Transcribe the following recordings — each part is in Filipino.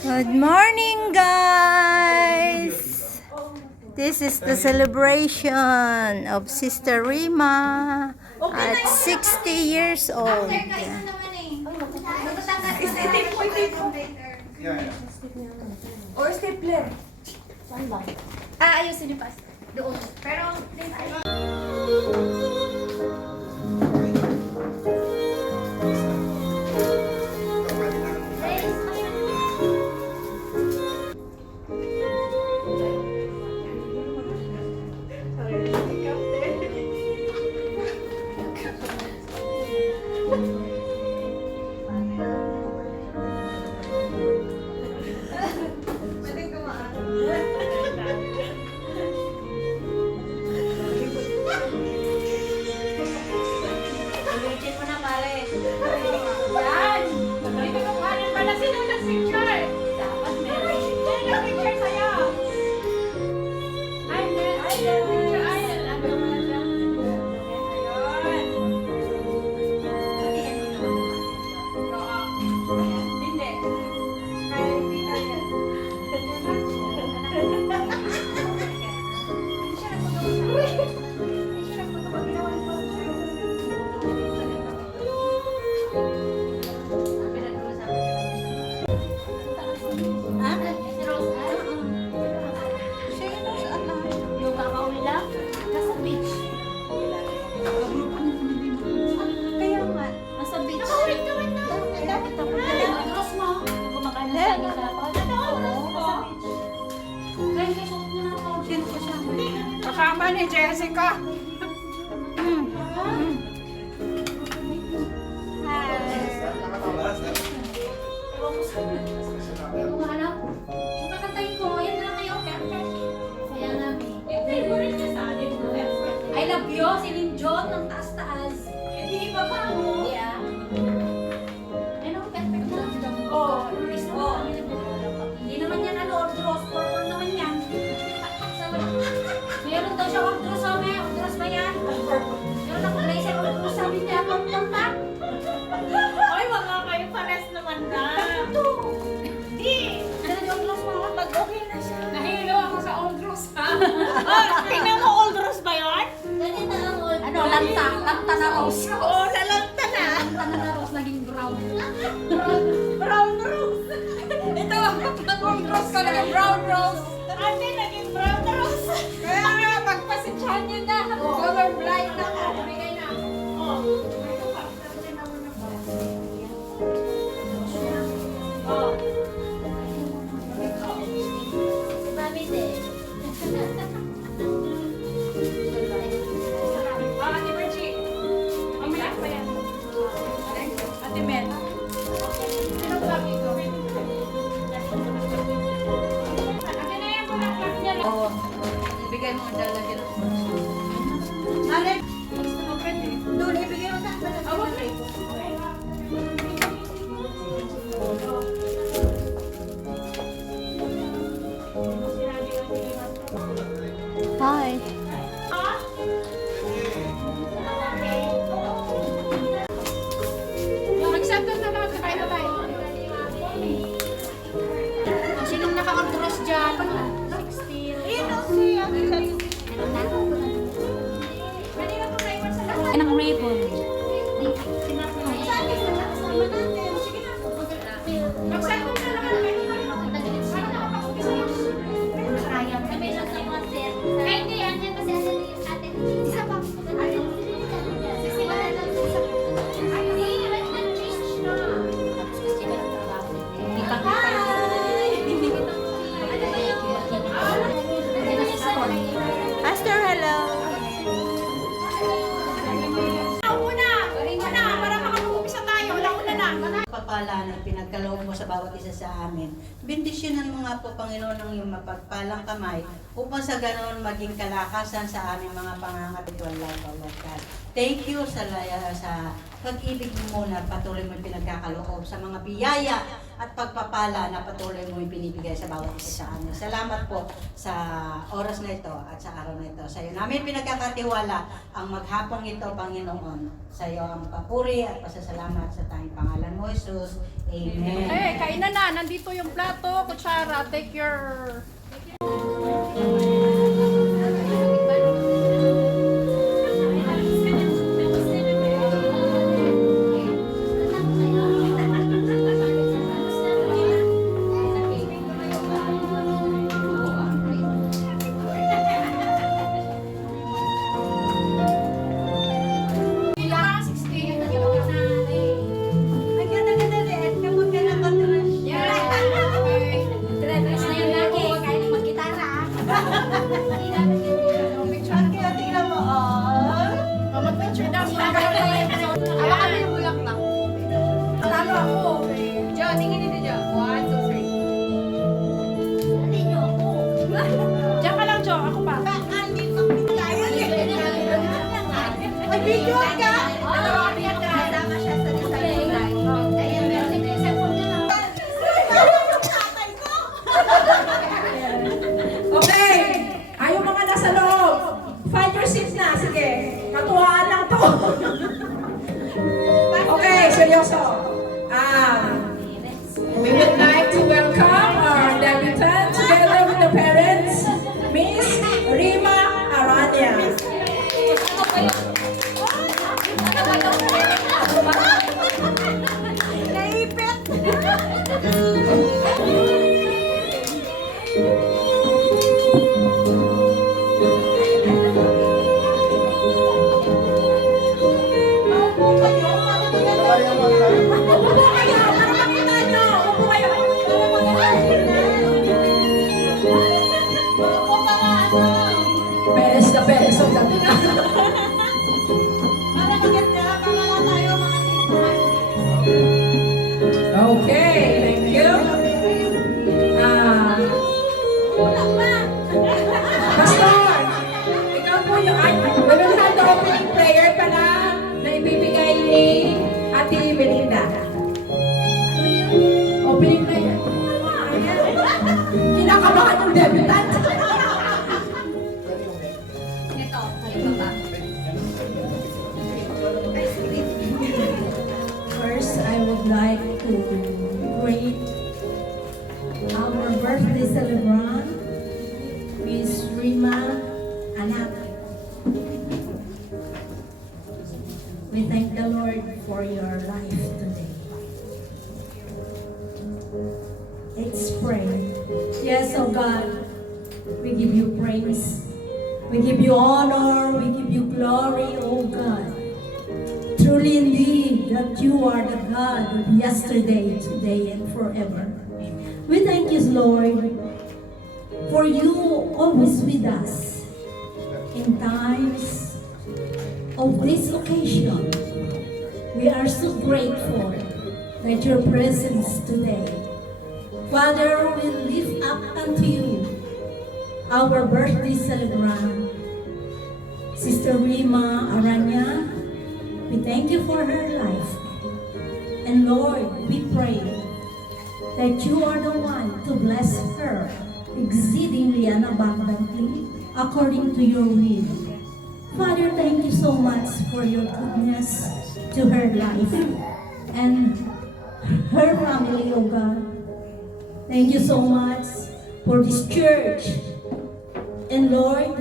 Good morning, guys! This is the celebration of Sister Rima at 60 years old. Or stapler. Ayusin niyo pa. Doon. Pero, Kasama ni Jessica. I love you, si Linjon ng taas-taas. Hindi pa pa mo. Yeah. Ano, perfect na. Oh, hindi naman yan ordros. Purple naman yan. Meron daw siya ordros. May ordros ba yan? Meron ako laser ordros. Sabi niya, purple pa. Ay, mga kayo pares naman na. Hindi. Meron yung ordros mo. Pag okay na siya. Nahilo ako sa Aldros, ha? Tingnan mo, old rose ba yun? Ganito ang old. Ano, lanta. Lanta na rose. Oo, nalanta na. Lanta na rose. Naging brown. Brown rose. Ito, ang Aldros ko na brown rose. Ate, naging brown rose. Kaya nga, pagpasensyahan niyo na. Colorblind na ka. Bigay na. Oh. Mami din. Ate Virgie. Mamaya pa yan. Ate Mel. Sino ba ito? Ate na yan, bulaklak niya. Oo. Ibigay mo ang lalagyan ng Ate, gusto mo pwede? doon, ibigay mo sa akin. Awa ka ito. Hi. Mag-settle na naman sa kayo tayo. Sinong naka-ordros dyan? 16. Kanina pa kayo sa lahat. Anong ribbon? Mag-settle na naman kayo. Pastor, hello. Una, para makapag-upisa tayo. Una na. Pagpalaan at pinagkaloob mo sa bawat isa sa amin. Bendisyonan mo nga po, Panginoon, ng iyong mapagpalang kamay upang sa ganoon maging kalakasan sa aming mga pangangatituan life, O Lord God. Thank you sa pag-ibig mo na patuloy mo pinagkakaloob sa mga biyaya at pagpapala na patuloy mo binibigay sa bawat isa sa amin. Salamat po sa oras na ito at sa araw na ito. Sa iyo namin pinagkakatiwala ang maghapong ito, Panginoon. Sa iyo ang papuri at pasasalamat sa tanging pangalan mo, Jesus. Amen. Eh, kainan na. Nandito yung plato, kutsara. Take your... Diyan ka lang, Jo. Ako pa. Video ka! Okay. Ayaw mga nasa loob. Find your seats na. Sige. Katuwaan lang to. Okay, seryoso. We would like to welcome our debutant together with the parents, Miss Rima Arania. Peres na peres ang gabi na. Okay, thank you. Pastor, ikaw po yung we will have the opening prayer pala na ibibigay ni Ate Melinda. Opening prayer. Kinakabahan yung debutant. First, I would like to greet our birthday celebrant, Miss Rima Anak. We thank the Lord for your life today. Let's pray. Yes, oh God, we give you praise. We give you honor. We give you glory, oh God. Truly indeed that you are the God of yesterday, today, and forever. We thank you, Lord, for you always with us in times of this occasion. We are so grateful that your presence today. Father, we lift up unto you our birthday celebrant, Sister Rima Arania. We thank you for her life. And Lord, we pray that you are the one to bless her exceedingly and abundantly according to your will. Father, thank you so much for your goodness to her life and her family, oh God. Thank you so much for this church. And Lord,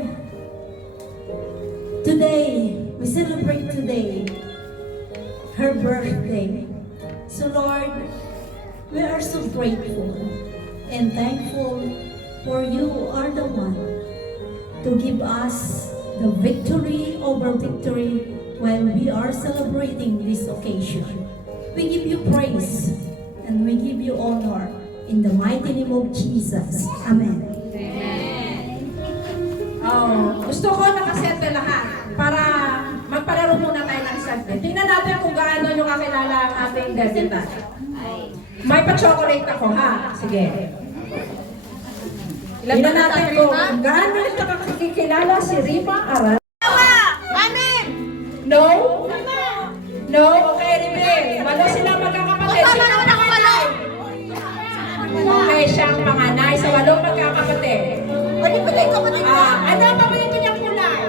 today, we celebrate today her birthday. So Lord, we are so grateful and thankful for you are the one to give us the victory over victory when we are celebrating this occasion. We give you praise and we give you honor in the mighty name of Jesus. Amen. Oh, gusto ko nakasete lahat para magpalaro muna tayo ng saglit. Tingnan natin kung gaano nyo kakilala ang ating debutant. May pa-chocolate ako, ha? Sige. Tingnan natin kung gaano nakakakilala si Rima Aral. No? No? Okay, Rima. Walo sila magkakapatid. Sino ang panganay? Okay, siya ang panganay sa walong magkakapatid. Ano ang paborito niyang kulay?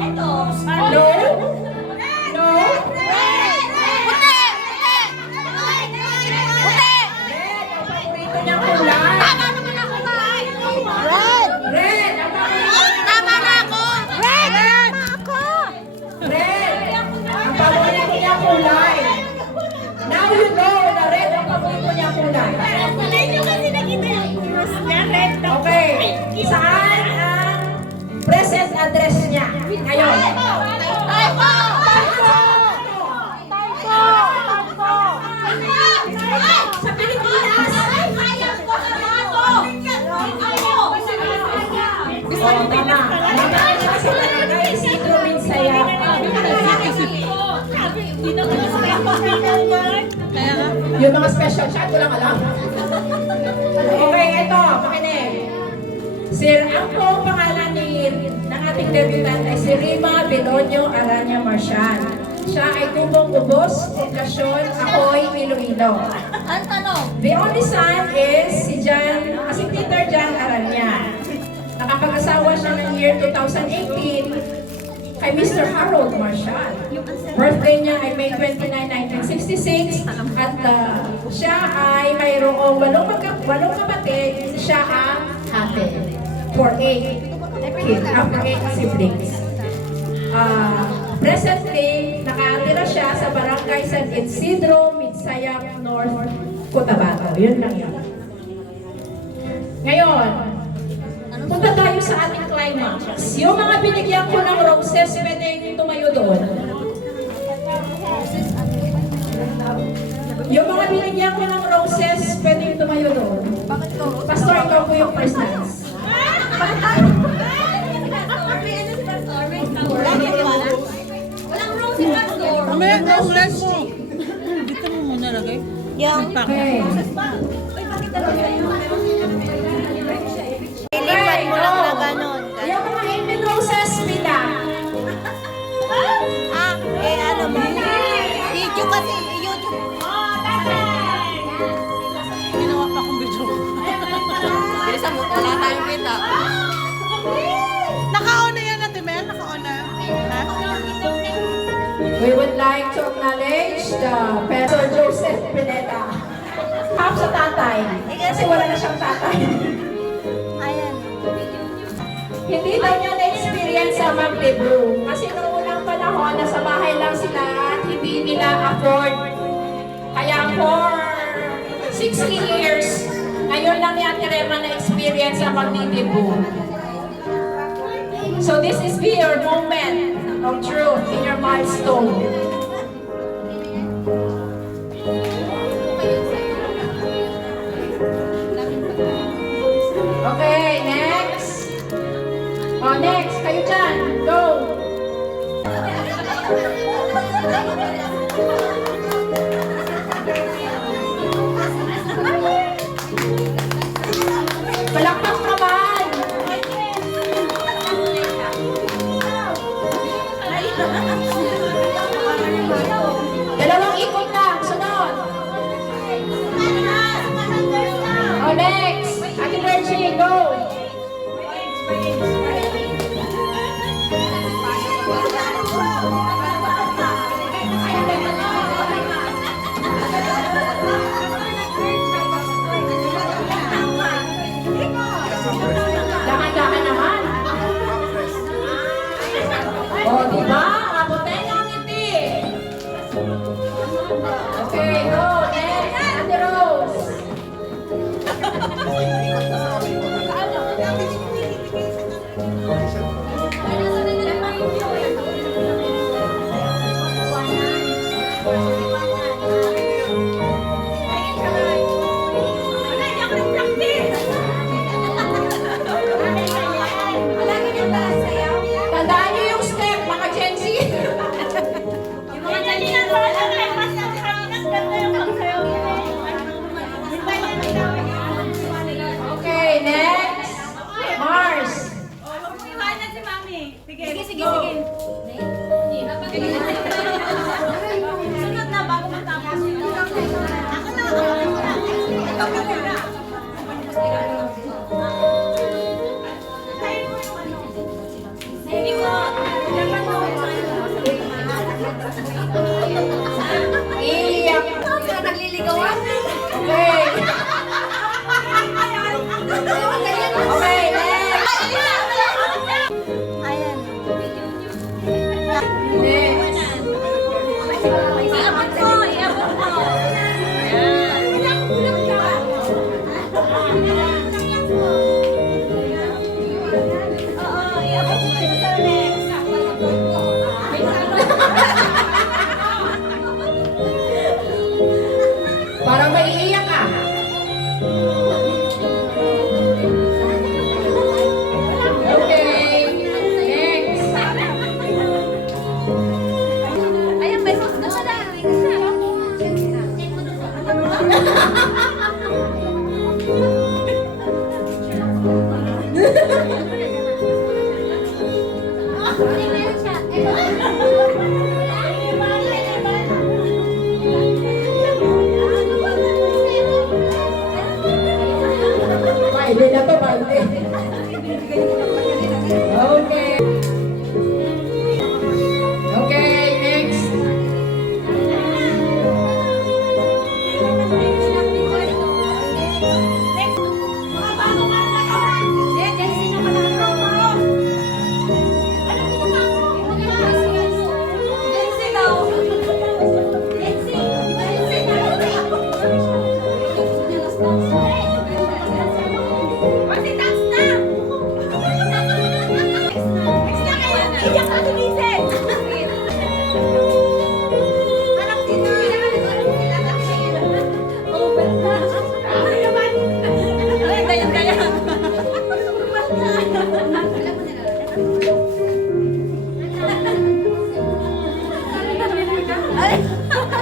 Ito. No? No? Red ang paborito niyang kulay. Red ang paborito. Red ang paborito niyang kulay. Now you know na red ang paborito niyang kulay. Okay. Saan ang present address niya ngayon? Sa Pilipinas. Oh, tama. Sa Barangay Isidro Minsaya. Yung mga special chat ko lang alam. Okay, ito, makinig. Sir, ang buong pangalan ng ating debutant ay si Rima Belonio Aranya Marcial. Siya ay tubong ubos, okasyon, ako'y Iloilo. Ang tanong. The only son is si Peter Jan Aranya. Nakapag-asawa siya ng year 2018 kay Mr. Harold Marcial. Birthday niya ay May 29, 1966 at siya ay mayroong walong kapatid, siya ang ate for 8 kids, after 8 siblings. Presently, nakatira siya sa Barangay San Isidro, Midsayang, North Cotabato. Yun lang yun. Ngayon, punta tayo sa ating climax. Yung mga binigyan ko ng roses, pwedeng tumayo doon. Yung mga binigyan ko ng roses, pwedeng tumayo doon. Pastor, ikaw po yung first dance. Walang rose si Pastor. Mamaya na ulan mo. Dito mo muna lagay. Okay. Ilipat mo lang na ganon. Yung mga amen roses, pila. Ano ba? Video kasi, YouTube. Ginawa pa akong video. Bilisan mo, wala tayong kita. Naka-on na yan natin, Mel? Naka-on na. Ha? We would like to acknowledge the Pastor Joseph Pineda. Half sa tatay. Kasi wala na siyang tatay. Ayan. Hindi daw niya na-experience sa mag-libro. Kasi noong unang panahon, nasa bahay lang sila at hindi nila afford. Kaya for 60 years, ngayon lang ni Ate Rema na-experience sa mag-libro. So this is your moment of truth in your milestone. Okay, next. Oh, next. Kayo dyan. Go. Palakpak naman. Dalawang ikot lang. Sunod. Oh, next. Ate Virgie, go. Sige, sige, sige. Sunod na bago matapos. Ako na, ako na. Ikaw na muna. Hindi ko. Iyak. Nagliligawan. Okay. Okay, next. Ayan. Next. Iabot ko, iabot ko. Oo, iabot ko sa next. Parang maiiyak ka. Okay. Next. Ayan, may host na pala. Baile na to, baile. Okay. Okay, next.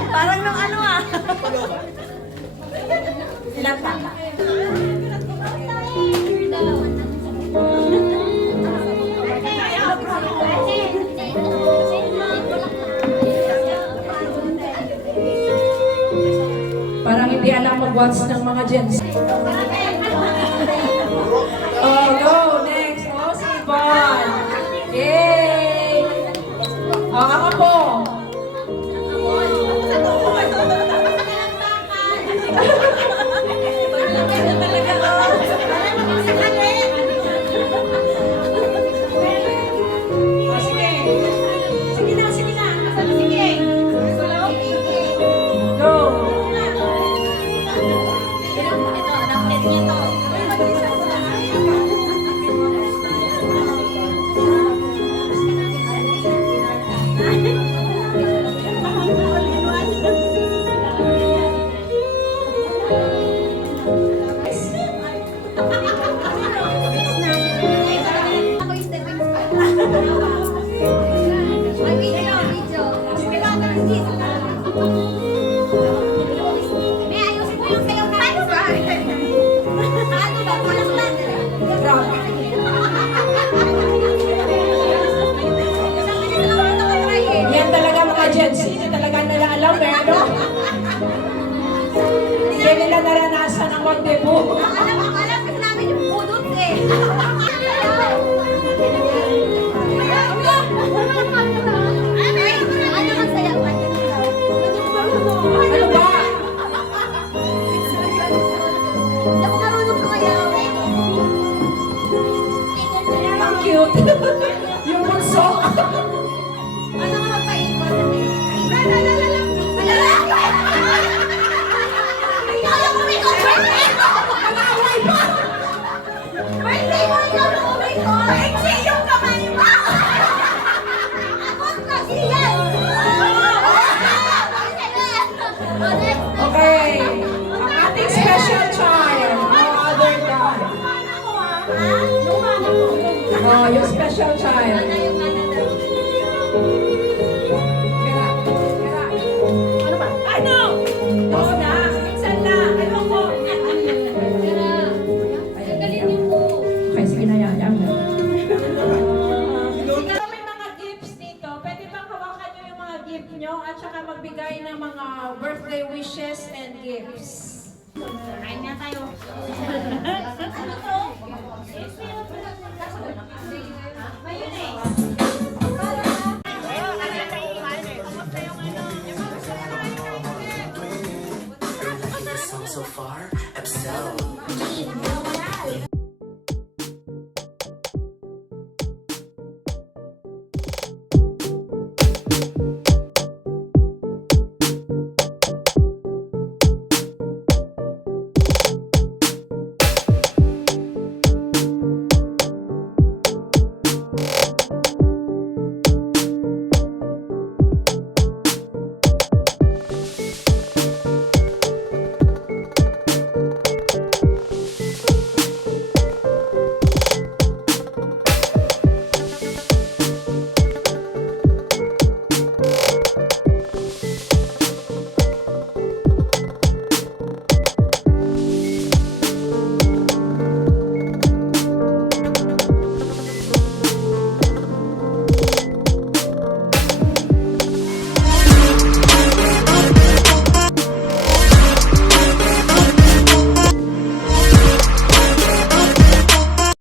Parang nung ano ah. Ilan pa? Parang hindi alam mag-watch ng mga gens. Oh, go! Next! Oh, si Bon! Yay! Oh, ako po! Oh, sige! Sige na, sige na! Sige! Go! Yan talaga mga Gen Z na talaga nila alam eh, no? Hindi nila naranasan ang mag-debut. Alam kasi namin yung budot eh. Ano ang sayawan? Ano ba? Hindi ako marunong kumayaw. Ang cute. Yung bunso. Ano nga magpaikot? Alam mo, may birthday ko! Birthday ko, ikaw na umikot! Birthday yung kamay mo! Ako kasi yan! Okay. Ang ating special child. No other than. Oh, yung special child. Kira. Kira. Ano ba? Ano? No na. Minsan na. Ano ko? Okay, sige na yan. Yan na. na magbigay ng mga birthday wishes and gifts. Kain nga tayo. So far, episode.